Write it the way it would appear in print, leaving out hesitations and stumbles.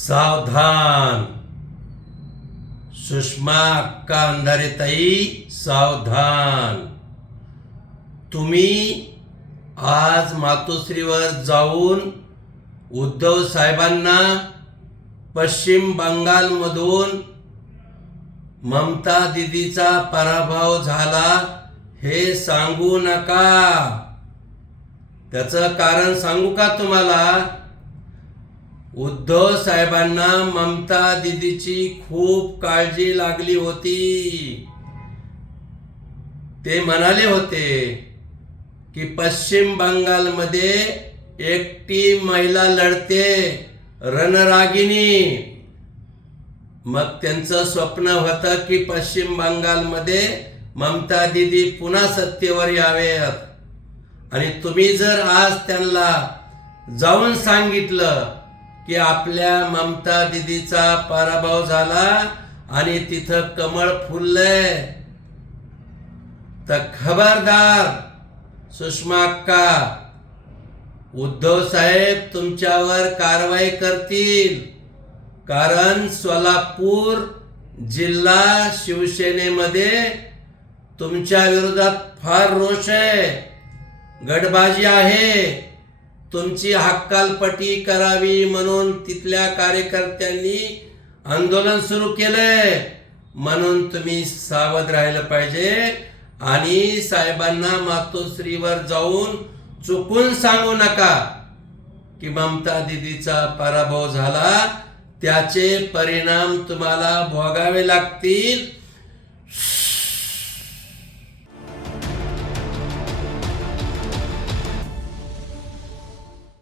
सावधान. सुषमा अक्का अंधारेताई सावधान. तुम्ही आज मातोश्रीवर जाऊन उद्धव साहेबांना पश्चिम बंगालमधून ममता दीदीचा पराभव झाला हे सांगू नका. त्याचं कारण सांगू का तुम्हाला? उद्धव साहेबांना ममता दीदीची खूप काळजी लागली होती. ते म्हणाले होते की पश्चिम बंगालमध्ये एकटी महिला लढते, रणरागिणी. मग त्यांचं स्वप्न होतं की पश्चिम बंगालमध्ये ममता दीदी पुन्हा सत्तेवर यावेत. आणि तुम्ही जर आज त्यांना जाऊन सांगितलं की आपल्या ममता दीदीचा पराभव झाला आणि तिथं कमळ फुललंय, तर खबरदार सुषमा अक्का, उद्धव साहेब तुमच्यावर कारवाई करतील. कारण सोलापूर जिल्हा शिवसेनेमध्ये तुमच्या विरोधात फार रोष आहे, गटबाजी आहे. तुमची हक्कालपट्टी करावी म्हणून तिथल्या कार्यकर्त्यांनी आंदोलन सुरू केलंय. म्हणून तुम्ही सावध राहिलं पाहिजे आणि साहेबांना मातोश्रीवर जाऊन चुकून सांगू नका की ममता दीदीचा पराभव झाला, त्याचे परिणाम तुम्हाला भोगावे लागतील.